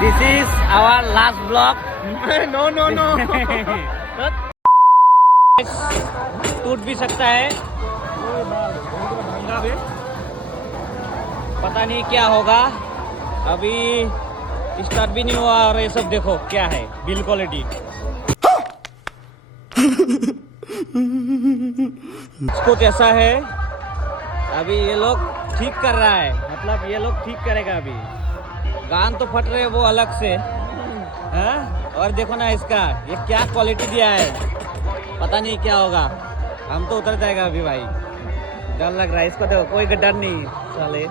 This is our last vlog. No. टूट भी सकता है, पता नहीं क्या होगा। अभी स्टार्ट भी नहीं हुआ और ये सब देखो क्या है बिल क्वालिटी। इसको कैसा है, अभी ये लोग ठीक कर रहा है, मतलब ये लोग ठीक करेगा। अभी गान तो फट रहे हैं वो अलग से है। और देखो ना इसका ये क्या क्वालिटी दिया है, पता नहीं क्या होगा। हम तो उतर जाएगा अभी भाई, डर लग रहा है। इसको देखो कोई डर नहीं साले,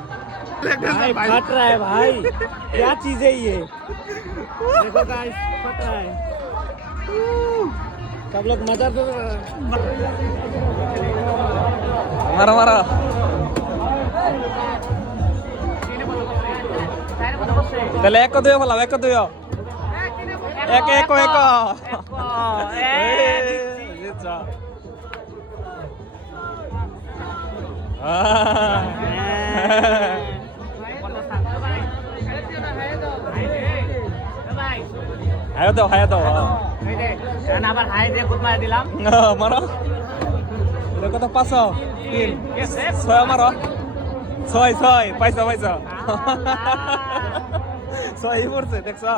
भाई फट रहा है भाई। क्या चीज है ये, देखो गाइस फट रहा है। सब लोग मजा तो मारा তাহলে এক দুই ফেলাম, এক দুই এক হায়া দাও আবার হাই দিয়ে কুত মারা দিলাম। মারো কত 500 3 6 মারো 6 পাইছো 6 পড়ছে দেখছো।